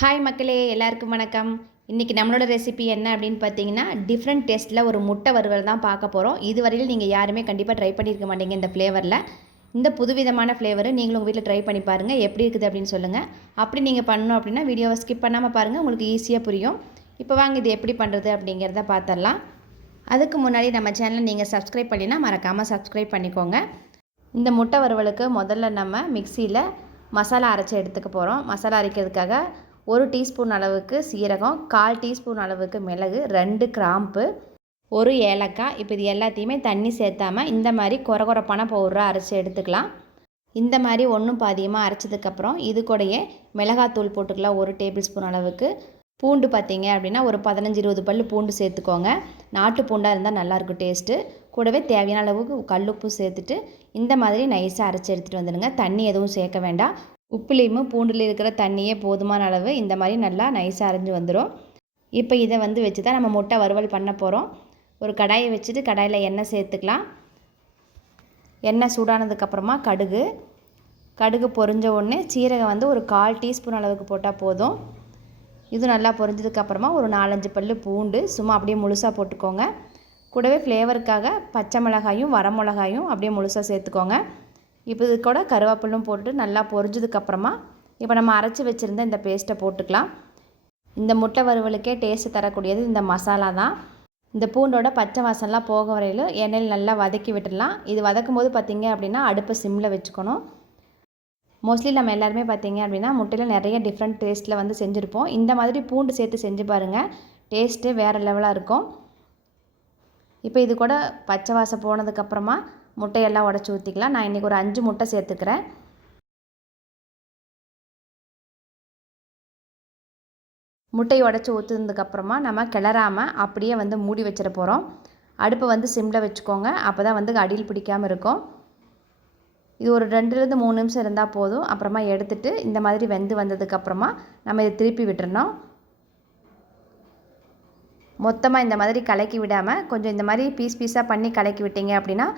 Hi மக்களே எல்லாருக்கும் வணக்கம். இன்றைக்கி நம்மளோட ரெசிபி என்ன அப்படின்னு பார்த்தீங்கன்னா டிஃப்ரெண்ட் டேஸ்ட்டில் ஒரு முட்டை வறுவல் தான் பார்க்க போகிறோம் இதுவரையில் நீங்கள் யாருமே கண்டிப்பாக ட்ரை பண்ணியிருக்க மாட்டீங்க இந்த ஃப்ளேவரில் இந்த புதுவிதமான ஃப்ளேவரு நீங்களும் உங்கள் வீட்டில் ட்ரை பண்ணி பாருங்கள் எப்படி இருக்குது அப்படின்னு சொல்லுங்கள் அப்படி நீங்கள் பண்ணணும் அப்படின்னா வீடியோவை ஸ்கிப் பண்ணாமல் பாருங்கள் உங்களுக்கு ஈஸியாக புரியும். இப்போ வாங்க இது எப்படி பண்ணுறது அப்படிங்கிறத பார்த்துடலாம் அதுக்கு முன்னாடி நம்ம சேனலை நீங்கள் சப்ஸ்கிரைப் பண்ணினா மறக்காமல் சப்ஸ்கிரைப் பண்ணிக்கோங்க. இந்த முட்டை வறுவலுக்கு முதல்ல நம்ம மிக்சியில் மசாலா அரைச்சி எடுத்துக்க போகிறோம் மசாலா அரைக்கிறதுக்காக ஒரு டீஸ்பூன் அளவுக்கு சீரகம் கால் டீஸ்பூன் அளவுக்கு மிளகு ரெண்டு கிராம்பு ஒரு ஏலக்காய். இப்போ இது எல்லாத்தையுமே தண்ணி சேர்த்தாமல் இந்த மாதிரி குறை குறைப்பான பவுடராக அரைச்சி எடுத்துக்கலாம். இந்த மாதிரி ஒன்றும் பாதியமாக அரைச்சதுக்கப்புறம் இது கூடயே மிளகாத்தூள் போட்டுக்கலாம் ஒரு டேபிள் ஸ்பூன் அளவுக்கு. பூண்டு பார்த்தீங்க அப்படின்னா ஒரு பதினஞ்சு இருபது பல் பூண்டு சேர்த்துக்கோங்க. நாட்டு பூண்டாக இருந்தால் நல்லாயிருக்கும் டேஸ்ட்டு. கூடவே தேவையான அளவுக்கு கல்லுப்பு சேர்த்துட்டு இந்த மாதிரி நைஸாக அரைச்சி எடுத்துகிட்டு வந்துடுங்க. தண்ணி எதுவும் சேர்க்க வேண்டாம். உப்புலேயும் பூண்டில் இருக்கிற தண்ணியே போதுமான அளவு இந்த மாதிரி நல்லா நைஸாக அரைஞ்சி வந்துடும் இப்போ இதை வந்து வச்சு தான் நம்ம முட்டை வறுவல் பண்ண போகிறோம் ஒரு கடாயை வச்சுட்டு கடாயில் எண்ணெய் சேர்த்துக்கலாம். எண்ணெய் சூடானதுக்கப்புறமா கடுகு. கடுகு பொரிஞ்ச உடனே சீரகம் வந்து ஒரு கால் டீஸ்பூன் அளவுக்கு போட்டால் போதும். இது நல்லா பொரிஞ்சதுக்கப்புறமா ஒரு நாலஞ்சு பல் பூண்டு சும்மா அப்படியே முழுசாக போட்டுக்கோங்க. கூடவே ஃப்ளேவருக்காக பச்சை மிளகாயும் வரமிளகாயும் அப்படியே முழுசாக சேர்த்துக்கோங்க. இப்போ இது கூட கருவேப்பிலும் போட்டுட்டு நல்லா பொரிஞ்சதுக்கப்புறமா இப்போ நம்ம அரைச்சி வச்சுருந்த இந்த பேஸ்ட்டை போட்டுக்கலாம். இந்த முட்டை வறுவலுக்கே டேஸ்ட்டு தரக்கூடியது இந்த மசாலா தான். இந்த பூண்டோட பச்சை வாசம்லாம் போக வரையிலும் எண்ணெயில் நல்லா வதக்கி விட்டுடலாம். இது வதக்கும் போது பார்த்திங்க அப்படின்னா அடுப்பை சிம்மில் வச்சுக்கணும். மோஸ்ட்லி நம்ம எல்லாருமே பார்த்திங்க அப்படின்னா முட்டையில் நிறைய டிஃப்ரெண்ட் டேஸ்ட்டில் வந்து செஞ்சுருப்போம். இந்த மாதிரி பூண்டு சேர்த்து செஞ்சு பாருங்கள் டேஸ்ட்டு வேறு லெவலாக இருக்கும். இப்போ இது கூட பச்சை வாசம் போனதுக்கப்புறமா முட்டையெல்லாம் உடச்சி ஊற்றிக்கலாம் நான் இன்றைக்கி ஒரு அஞ்சு முட்டை சேர்த்துக்கிறேன். முட்டையை உடச்சி ஊற்றுனதுக்கப்புறமா நம்ம கிளறாமல் அப்படியே வந்து மூடி வச்சிட போகிறோம் அடுப்பை வந்து சிம்மில் வச்சுக்கோங்க. அப்போ தான் வந்து அடியில் பிடிக்காமல் இருக்கும். இது ஒரு ரெண்டுலேருந்து மூணு நிமிஷம் இருந்தால் போதும். அப்புறமா எடுத்துட்டு இந்த மாதிரி வெந்து வந்ததுக்கப்புறமா நம்ம இதை திருப்பி விட்டுறணும். மொத்தமாக இந்த மாதிரி கலக்கி விடாமல் கொஞ்சம் இந்த மாதிரி பீஸ் பீஸாக பண்ணி கலக்கி விட்டீங்க அப்படின்னா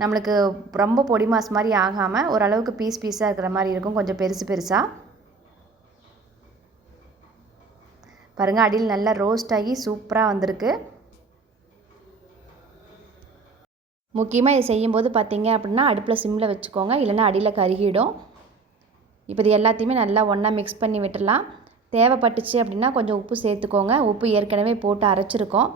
நம்மளுக்கு ரொம்ப பொடி மாஸ் மாதிரி ஆகாமல் ஓரளவுக்கு பீஸ் பீஸாக இருக்கிற மாதிரி இருக்கும். கொஞ்சம் பெருசு பெருசாக பாருங்கள் அடியில் நல்லா ரோஸ்ட் ஆகி சூப்பராக வந்திருக்கு. முக்கியமாக இது செய்யும்போது பார்த்தீங்க அப்படின்னா அடுப்பில் சிம்மில் வச்சுக்கோங்க. இல்லைன்னா அடியில் கருகிடும். இப்போ இது எல்லாத்தையுமே நல்லா ஒன்றா மிக்ஸ் பண்ணி விட்டுடலாம். தேவைப்பட்டுச்சு அப்படின்னா கொஞ்சம் உப்பு சேர்த்துக்கோங்க. உப்பு ஏற்கனவே போட்டு அரைச்சிருக்கோம்.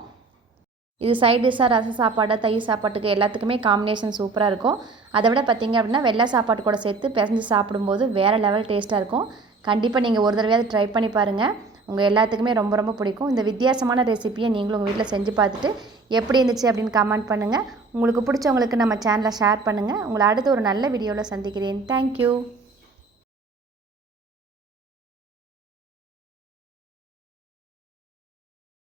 இது சைட் டிஷ்ஷாக ரச சாப்பாடு தயிர் சாப்பாட்டுக்கு எல்லாத்துக்குமே காம்பினேஷன் சூப்பராக இருக்கும். அதை விட பார்த்திங்க அப்படின்னா வெள்ளை சாப்பாடு கூட சேர்த்து பிசைஞ்சு சாப்பிடும்போது வேறு லெவல் டேஸ்ட்டாக இருக்கும். கண்டிப்பாக நீங்கள் ஒரு தடவையாவது ட்ரை பண்ணி பாருங்கள் உங்கள் எல்லாத்துக்குமே ரொம்ப ரொம்ப பிடிக்கும். இந்த வித்தியாசமான ரெசிப்பியை நீங்களும் உங்கள் வீட்டில் செஞ்சு பார்த்துட்டு எப்படி இருந்துச்சு அப்படின்னு கமெண்ட் பண்ணுங்கள் உங்களுக்கு பிடிச்சவங்களுக்கு நம்ம சேனலை ஷேர் பண்ணுங்கள் உங்களை அடுத்து ஒரு நல்ல வீடியோவில் சந்திக்கிறேன். தேங்க்யூ